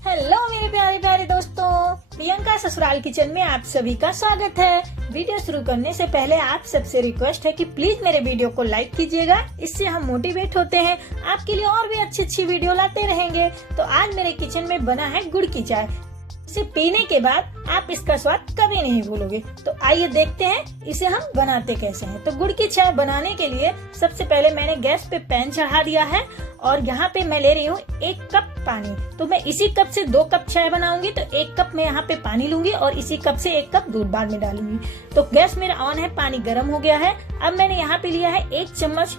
Hello मेरे प्यारे प्यारे दोस्तों, प्रियंका ससुराल किचन में आप सभी का स्वागत है। वीडियो शुरू करने से पहले आप सबसे रिक्वेस्ट है कि प्लीज मेरे वीडियो को लाइक कीजिएगा, इससे हम मोटिवेट होते हैं, आपके लिए और भी अच्छी वीडियो लाते रहेंगे। तो आज मेरे किचन में बना है गुड़ की चाय। इसे पीने के बाद आप इसका स्वाद कभी नहीं भूलोगे। तो आइए देखते हैं इसे हम बनाते कैसे हैं। तो गुड़ की चाय बनाने के लिए सबसे पहले मैंने गैस पे पैन चढ़ा दिया है और यहाँ पे मैं ले रही हूँ 1 कप पानी। तो मैं इसी कप से 2 कप चाय बनाऊंगी, तो 1 कप मैं यहाँ पे पानी लूंगी और इसी कप से 1 कप दूध बाद में डालूंगी। तो गैस मेरा ऑन है, पानी गर्म हो गया है। अब मैंने यहाँ पे लिया है 1 चम्मच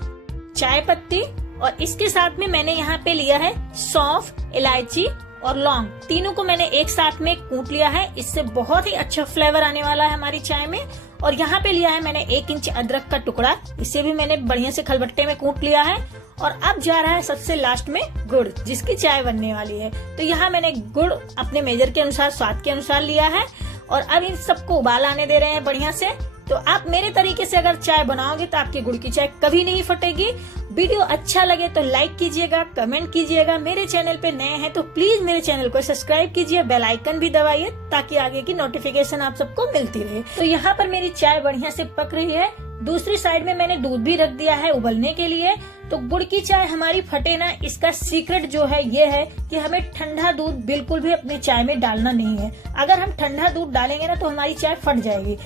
चाय पत्ती और इसके साथ में मैंने यहाँ पे लिया है सौंफ, इलायची और लौंग, तीनों को मैंने एक साथ में कूट लिया है। इससे बहुत ही अच्छा फ्लेवर आने वाला है हमारी चाय में। और यहाँ पे लिया है मैंने 1 इंच अदरक का टुकड़ा, इसे भी मैंने बढ़िया से खलबट्टे में कूट लिया है। और अब जा रहा है सबसे लास्ट में गुड़, जिसकी चाय बनने वाली है। तो यहाँ मैंने गुड़ अपने मेजर के अनुसार, स्वाद के अनुसार लिया है और अब इन सबको उबाल आने दे रहे हैं बढ़िया से। तो आप मेरे तरीके से अगर चाय बनाओगे तो आपकी गुड़ की चाय कभी नहीं फटेगी। वीडियो अच्छा लगे तो लाइक कीजिएगा, कमेंट कीजिएगा। मेरे चैनल पे नए हैं तो प्लीज मेरे चैनल को सब्सक्राइब कीजिए, बेल आइकन भी दबाइए ताकि आगे की नोटिफिकेशन आप सबको मिलती रहे। तो यहाँ पर मेरी चाय बढ़िया से पक रही है। दूसरी साइड में मैंने दूध भी रख दिया है उबलने के लिए। तो गुड़ की चाय हमारी फटे ना, इसका सीक्रेट जो है ये है कि हमें ठंडा दूध बिल्कुल भी अपनी चाय में डालना नहीं है। अगर हम ठंडा दूध डालेंगे ना तो हमारी चाय फट जाएगी।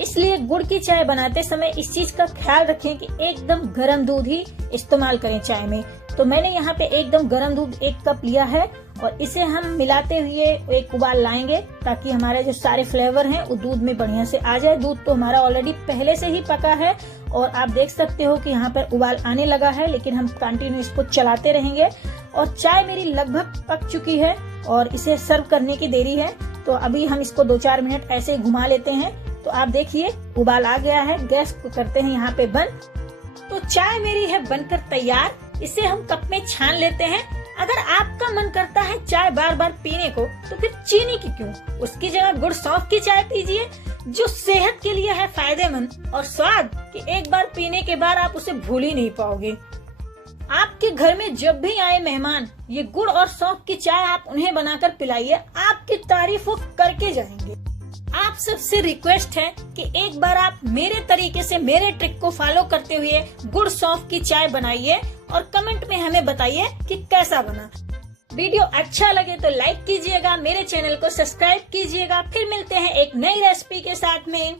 इसलिए गुड़ की चाय बनाते समय इस चीज का ख्याल रखें कि एकदम गर्म दूध ही इस्तेमाल करें चाय में। तो मैंने यहाँ पे एकदम गर्म दूध 1 कप लिया है और इसे हम मिलाते हुए एक उबाल लाएंगे ताकि हमारे जो सारे फ्लेवर हैं वो दूध में बढ़िया से आ जाए। दूध तो हमारा ऑलरेडी पहले से ही पका है और आप देख सकते हो कि यहाँ पर उबाल आने लगा है, लेकिन हम कंटिन्यू इसको चलाते रहेंगे। और चाय मेरी लगभग पक चुकी है और इसे सर्व करने की देरी है। तो अभी हम इसको 2-4 मिनट ऐसे घुमा लेते हैं। तो आप देखिए उबाल आ गया है, गैस को करते हैं यहाँ पे बंद। तो चाय मेरी है बनकर तैयार, इसे हम कप में छान लेते हैं। अगर आपका मन करता है चाय बार बार पीने को तो फिर चीनी की क्यों, उसकी जगह गुड़ सौंफ की चाय पीजिए जो सेहत के लिए है फायदेमंद और स्वाद कि एक बार पीने के बाद आप उसे भूल ही नहीं पाओगे। आपके घर में जब भी आए मेहमान, ये गुड़ और सौंफ की चाय आप उन्हें बनाकर पिलाइए, आपकी तारीफ वो करके जाएंगे। आप सबसे रिक्वेस्ट है कि एक बार आप मेरे तरीके से, मेरे ट्रिक को फॉलो करते हुए गुड़ सौंफ की चाय बनाइए और कमेंट में हमें बताइए कि कैसा बना। वीडियो अच्छा लगे तो लाइक कीजिएगा, मेरे चैनल को सब्सक्राइब कीजिएगा। फिर मिलते हैं एक नई रेसिपी के साथ में।